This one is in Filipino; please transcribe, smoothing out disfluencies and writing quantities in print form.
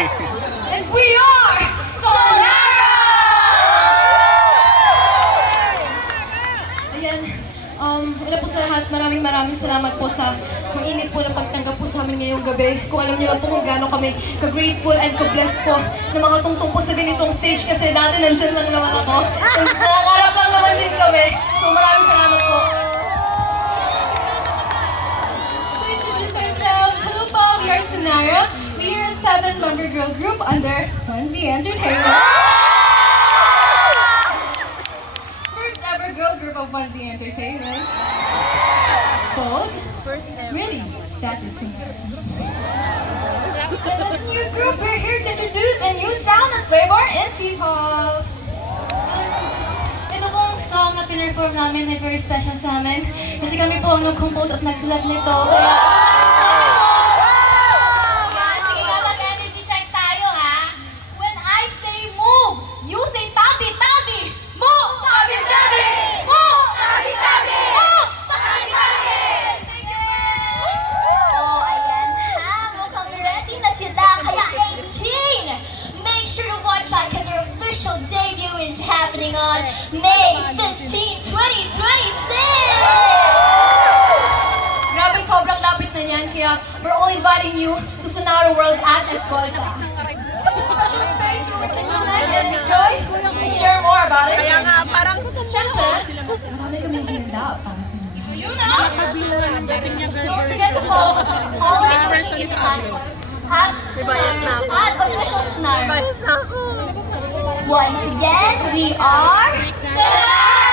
And we are Sonara! Ayan, una po sa lahat, maraming salamat po sa mainit po na pagtanggap po sa amin ngayong gabi. Kung alam niyo lang po kung gaano kami ka-grateful and ka-blessed po na makatungtong po sa ganitong stage kasi dati nandiyan lang naman ako. Nakakarap lang naman din kami. So maraming salamat po. To introduce ourselves, hello po, we are Sonara. We are a 7-member girl group under Onesie Entertainment. First ever girl group of Onesie Entertainment. Bold, really, that is Sonara. And as a new group, we're here to introduce a new sound and flavor in P-pop. Ito pong song na pinerform namin ay very special sa amin. Kasi kami po ang nag-compose at nagsulat nito. Kaya Sige nga, mag-energy check tayo, ha? When I say move, you say tabi, tabi! Move, tabi, tabi! Move, tabi, tabi! Move, tabi, tabi! Thank you, Oh, ayan ha. Mukhang ready na sila. Kaya 18! Make sure to watch that because our official debut is happening on May 15, 2026! Grabe, sobrang lapit na niyan. Kaya we're all inviting you to Sonara World at Escolta. It's a special space where we can connect and enjoy and share more about it. Kaya nga, parang Siyempre, Marami kaming hinanda para sa inyo. you know, don't forget to follow us on all our social media platforms at Sonara, at official Sonara. Once again, we are Sonara!